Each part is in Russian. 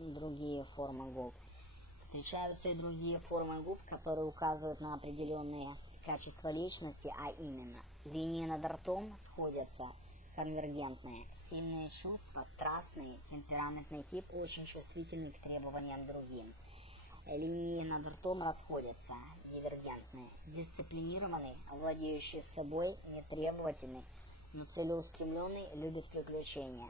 другие формы губ. Встречаются и другие формы губ, которые указывают на определенные качества личности, а именно линии над ртом сходятся, конвергентные, сильные чувства, страстные, темпераментный тип, очень чувствительный к требованиям другим. Линии над ртом расходятся, дивергентные, дисциплинированный, владеющий собой, нетребовательный, но целеустремленный, любит приключения.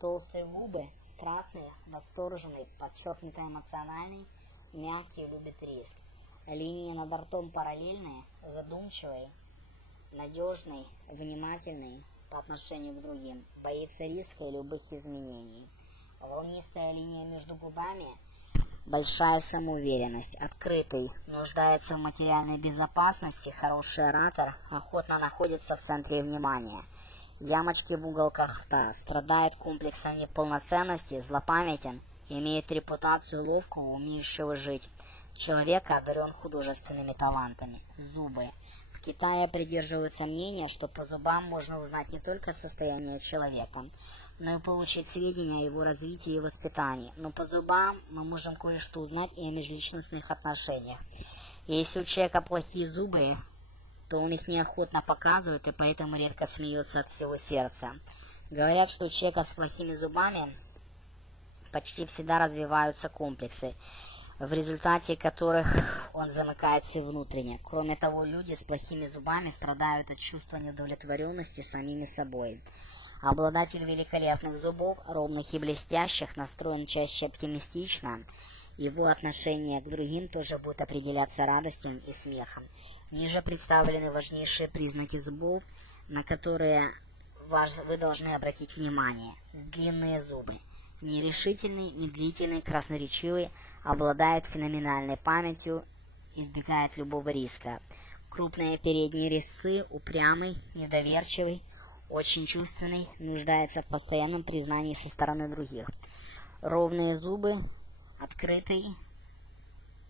Толстые губы, страстные, восторженный, подчеркнуто эмоциональный, мягкий, любит риск. Линии над ртом параллельные, задумчивый, надежный, внимательный по отношению к другим, боится риска и любых изменений. Волнистая линия между губами, большая самоуверенность, открытый, нуждается в материальной безопасности, хороший оратор, охотно находится в центре внимания. Ямочки в уголках рта, страдает комплексом неполноценности, злопамятен, имеет репутацию ловкого, умеющего жить. Человека одарен художественными талантами. Зубы. В Китае придерживаются мнения, что по зубам можно узнать не только состояние человека, но и получить сведения о его развитии и воспитании. Но по зубам мы можем кое-что узнать и о межличностных отношениях. Если у человека плохие зубы, то он их неохотно показывает и поэтому редко смеется от всего сердца. Говорят, что у человека с плохими зубами почти всегда развиваются комплексы, в результате которых он замыкается внутренне. Кроме того, люди с плохими зубами страдают от чувства неудовлетворенности самими собой. Обладатель великолепных зубов, ровных и блестящих, настроен чаще оптимистично. Его отношение к другим тоже будет определяться радостью и смехом. Ниже представлены важнейшие признаки зубов, на которые вы должны обратить внимание. Длинные зубы. Нерешительный, медлительный, красноречивый, обладает феноменальной памятью, избегает любого риска. Крупные передние резцы, упрямый, недоверчивый, очень чувственный, нуждается в постоянном признании со стороны других. Ровные зубы, открытый,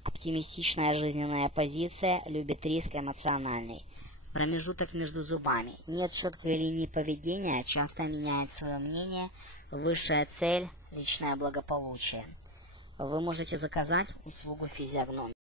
оптимистичная жизненная позиция, любит риск, эмоциональный. Промежуток между зубами. Нет четкой линии поведения, часто меняет свое мнение, высшая цель – личное благополучие. Вы можете заказать услугу физиогномии.